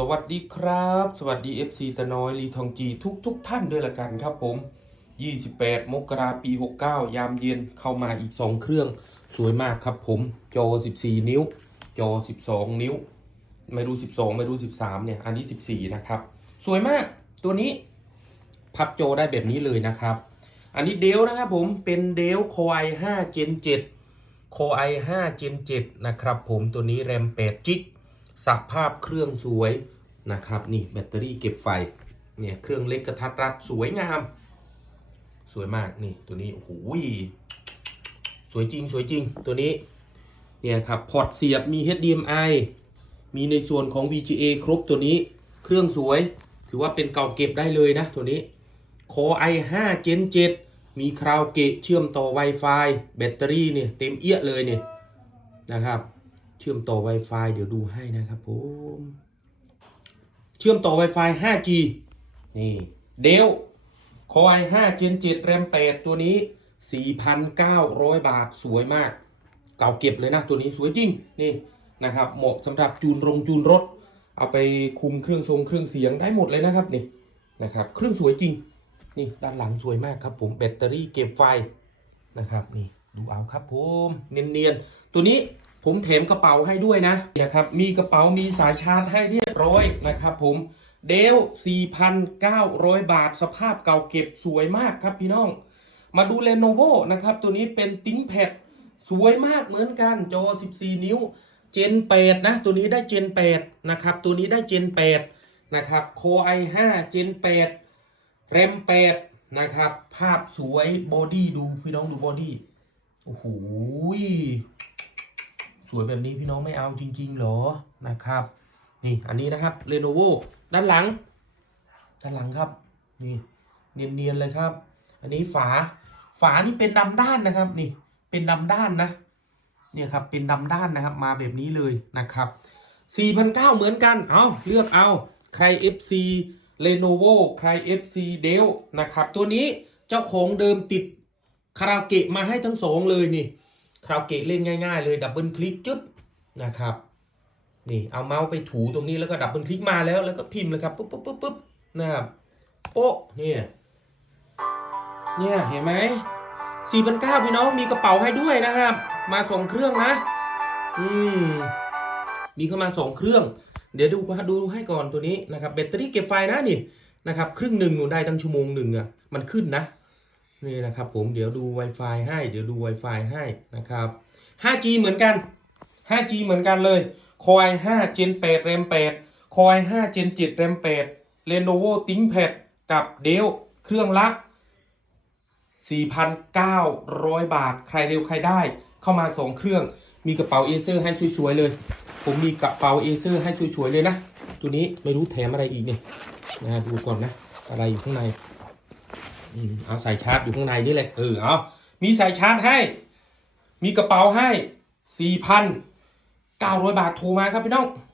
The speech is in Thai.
สวัสดีครับ สวัสดี FC ตะน้อยลีทองจีทุกทุกท่านด้วยละกันครับผม 28 มกราปี 69 ยามเย็นเข้ามาอีก 2 เครื่อง สวยมากครับผม จอ 14 นิ้ว จอ 12 นิ้ว ไม่รู้ 12 ไม่รู้ 13 เนี่ย อันนี้ 14 นะครับ สวยมากตัวนี้ พับจอได้แบบนี้เลยนะครับ อันนี้เดลนะครับผมเป็นเดล Core i5 Gen 7 Core i5 Gen 7นะครับผมตัวนี้แรม8จิก สภาพเครื่องสวยนะครับนี่แบตเตอรี่เก็บไฟเนี่ยเครื่องเล็กกระทัดรัดสวยงาม สวยมากนี่ตัวนี้โอ้โหสวยจริงสวยจริงตัวนี้เนี่ยครับพอร์ตเสียบมี HDMI มีในส่วนของ VGA ครบตัวนี้เครื่องสวย ถือว่าเป็นเก่าเก็บได้เลยนะตัวนี้ Core i5 Gen 7 มีคราวเกะเชื่อมต่อ Wi-Fi แบตเตอรี่เนี่ยเต็มเอี้ยเลยเนี่ยนะครับ เชื่อมต่อ Wi-Fi เดี๋ยวดูให้นะครับผมเชื่อมต่อ Wi-Fi 5G นี่เดล Core i5 Gen 7 RAM 8ตัวนี้ 4,900 บาทสวยมาก เก่าเก็บเลยนะตัวนี้สวยจริงนี่นะครับเหมาะสำหรับจูนรงจูนรถ เอาไปคุมเครื่องทรงเครื่องเสียงได้หมดเลยนะครับนี่นะครับเครื่องสวยจริงนี่ด้านหลังสวยมากครับผมแบตเตอรี่เก็บไฟนะครับนี่ดูเอาครับผมเนียนๆตัวนี้ ผมแถมกระเป๋าให้ด้วยนะนะครับ มีกระเป๋ามีสายชาร์จให้เรียบร้อยนะครับ ผมเดล4,900 บาท สภาพเก่าเก็บสวยมากครับพี่น้อง มาดู Lenovo นะครับ ตัวนี้เป็นติ้งแพดสวยมากเหมือนกันจอ 14 นิ้ว Gen 8นะ ตัวนี้ได้ Gen 8นะครับ ตัวนี้ได้ Gen 8นะครับ Core i5 Gen 8 RAM 8 นะครับ ภาพสวยบอดี้ดู พี่น้องดูบอดี้โอ้โห สวยแบบนี้พี่น้องไม่เอาจริง ๆ หรอนะครับ นี่อันนี้นะครับ Lenovo ด้านหลัง ด้านหลังครับ นี่ เนียนๆเลยครับ อันนี้ฝาฝานี่เป็นดำด้านนะครับ นี่ เป็นดำด้านนะ เนี่ยครับเป็นดำด้านนะครับ มาแบบนี้เลยนะครับ4,900เหมือนกัน เอาเลือกเอาใคร FC Lenovo ใคร FC Dell นะครับ ตัวนี้เจ้าของเดิมติดคาราเกะมาให้ทั้งสองเลยนี่ คาราเกะเล่นง่ายๆ เลยดับเบิลคลิกจึ๊บนะครับนี่เอาเมาส์ไปถูตรงนี้แล้วก็ดับเบิลคลิกมาแล้วแล้วก็พิมพ์เลยครับปุ๊บปุ๊บปุ๊บปุ๊บนะครับโป๊ะเนี่ยเนี่ยเห็นไหมสี่พันเก้าพี่น้องมีกระเป๋าให้ด้วยนะครับ มาสองเครื่องนะ อืมมีเข้ามาสองเครื่อง เดี๋ยวดูดูให้ก่อนตัวนี้นะครับแบตเตอรี่เก็บไฟนะนี่นะครับ ครึ่งหนึ่งหนูได้ตั้งชั่วโมงหนึ่งอะมันขึ้นนะ นี่นะครับผมเดี๋ยวดู Wi-Fi ให้ เดี๋ยวดู Wi-Fi ให้นะครับ 5G เหมือนกัน 5G เหมือนกันเลย Core i5 Gen 8 RAM 8 Core i5 Gen 7 RAM 8 Lenovo ThinkPad กับ Dell เครื่องละ 4,900 บาท ใครเร็วใครได้ เข้ามา 2 เครื่อง มีกระเป๋าเอเซอร์ให้สวยๆเลย ผมมีกระเป๋าเอเซอร์ให้สวยๆเลยนะ ตัวนี้ไม่รู้แถมอะไรอีกเนี่ยนะดูก่อนนะ อะไรอยู่ข้างใน เอาสายชาร์จอยู่ข้างในนี่เลยเออเอามีสายชาร์จให้ มีกระเป๋าให้สี่พันเก้าร้อยบาทโทรมาครับพี่น้อง